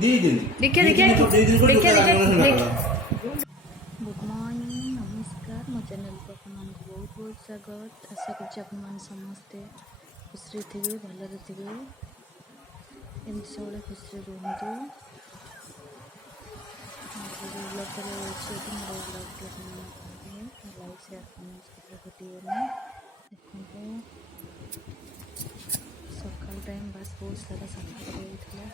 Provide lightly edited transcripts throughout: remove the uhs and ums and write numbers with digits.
देखिए देखिए देखिए देखिए। गुड मॉर्निंग नमस्कार मो चैनल को अपन बहुत बहुत स्वागत। आशा कर समस्ते खुशी थे भलरे थे एमती सब खुशी रुहतु। ब्लॉग कर मोर ब्लॉग लाइक शेयर कमेंट घटिगनी देखो सकाल टाइम बस बहुत सारा सफा कर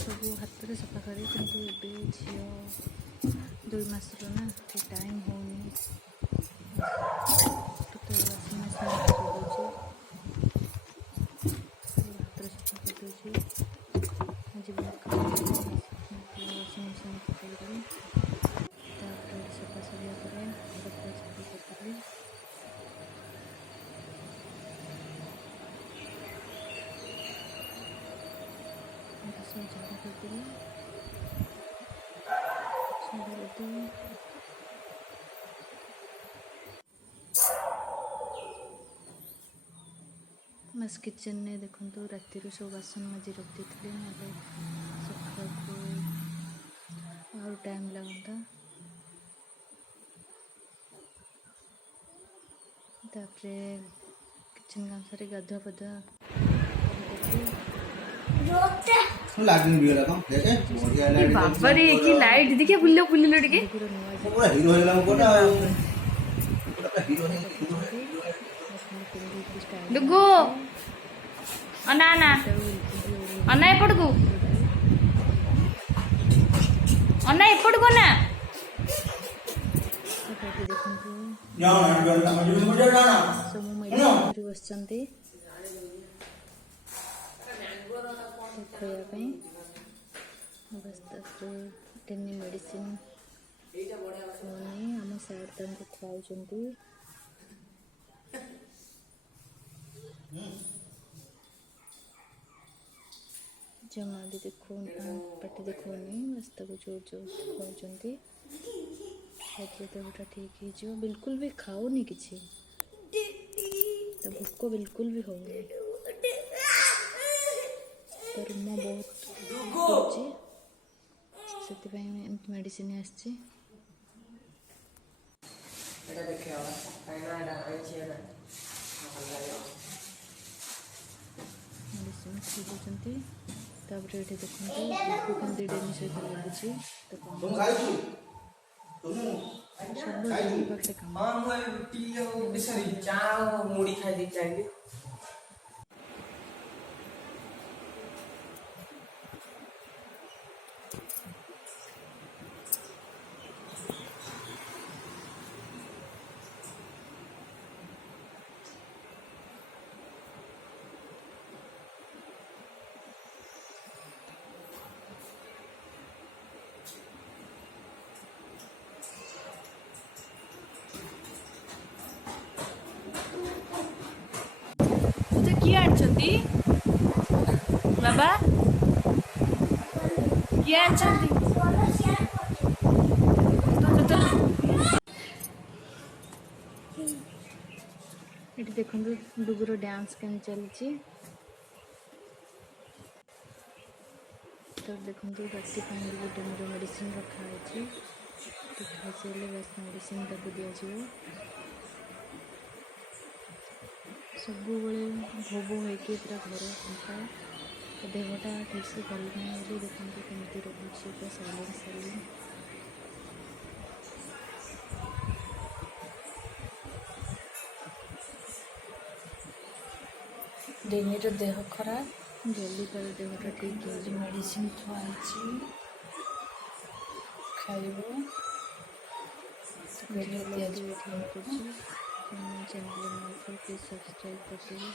सब हाथ में सफा करे किंतु एबे झील 2 मासर ना तो टाइम होनी तो वाशिंग मशीन चलाऊँ हाथ में सफा कर दूसरी आज बहुत काम वाशिंग मशीन पकड़ी सफा सफा करें कपड़ा सफा करदेली सब झाड़ा करदेली बस किचन ने देखो राति सब बासन मजी रखी थी ना सका और टाइम लगता तापरे किचन काम सारे गाधुआ पाधुआ बाबा रे की लाइट देखिए बुल्लो बुल्लो टिके पूरा हीरो है लम कोटा दुगो अना अना अना एपटकू अना एपटकू ना सब मेडिसिन बसचंती खाया बस टेनी मेडिसिन आम सार तक खुआउंट जमा भी देखो पाटी देखनी बस तक जोर जोर खुआउंट देहटा ठीक हो बिल्कुल भी खाऊनी किसी तो भोक बिल्कुल भी होनी तो रुम बहुत से मेडिसिन आसी मेडिसिन खोजुंट ये देखो कमी डेनी सहित लगुच सब कम किए आनी बाबा किए आनी ये देखो डुगुर डांस केम चलती तो देखो राति गोटे मोर मेडिसिन रखाई खाई सारे बस मेडिसिन ताको दि सब भोग होकर पूरा घर फंका देहटा ठीक से भल नहीं देखते कमी रोचे पूरा साइलेंट साइलेंट डेनी देह खराब जल्दी तार देहटा ठीक हो मेडिसिन खुआई खाइब चैनल प्लीज सब्सक्राइब कर रही